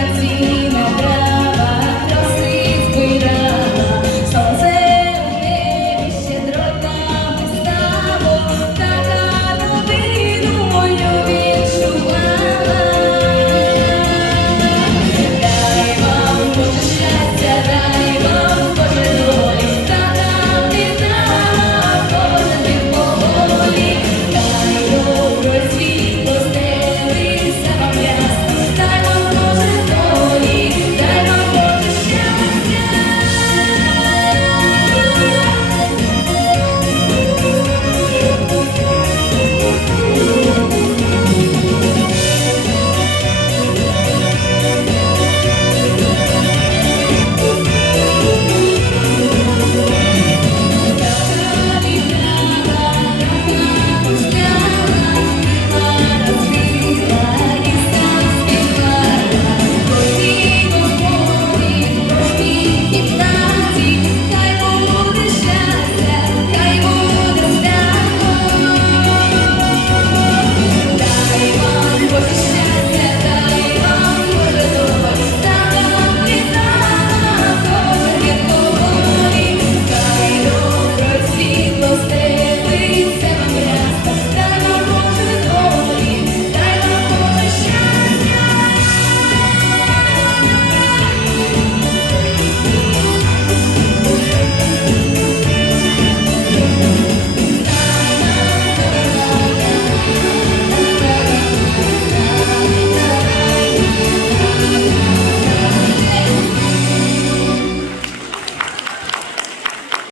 fancy.